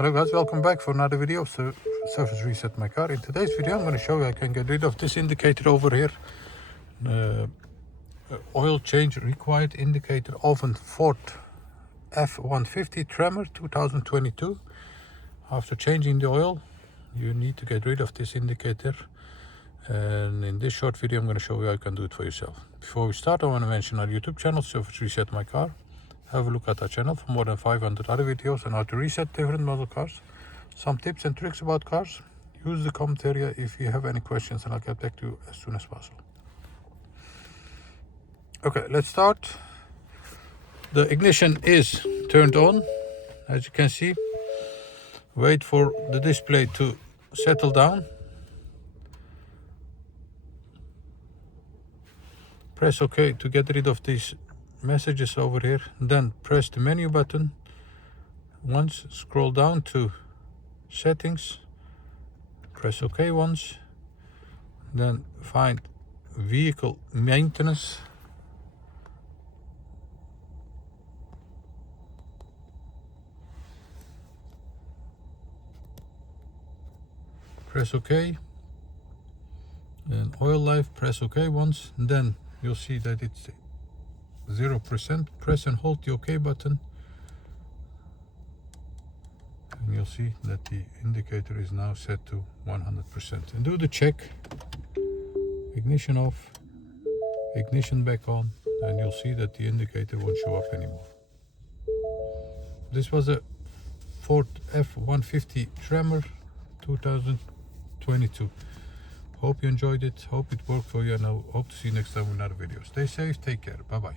Hello guys, welcome back for another video of surface reset my car. In today's video I'm going to show you I can get rid of this indicator over here. Oil change required indicator of a Ford F150 Tremor 2022. After changing the oil you need to get rid of this indicator, and in this short video I'm going to show you how you can do it for yourself. Before we start, I want to mention our YouTube channel, Surface Reset My Car. Have a look at our channel for more than 500 other videos on how to reset different model cars, some tips and tricks about cars. Use the comment area if you have any questions and I'll get back to you as soon as possible. Okay, let's start. The ignition is turned on, as you can see. Wait for the display to settle down. Press OK to get rid of these messages over here. Then press the menu button once, scroll down to settings, press OK once, then find vehicle maintenance, press OK, and oil life, press OK once, and then you'll see that it's 0%. Press and hold the OK button and you'll see that the indicator is now set to 100%. And do the check, ignition off, ignition back on, and you'll see that the indicator won't show up anymore. This was a Ford F150 Tremor 2022. Hope you enjoyed it, hope it worked for you, and I hope to see you next time with another video. Stay safe, take care, bye bye.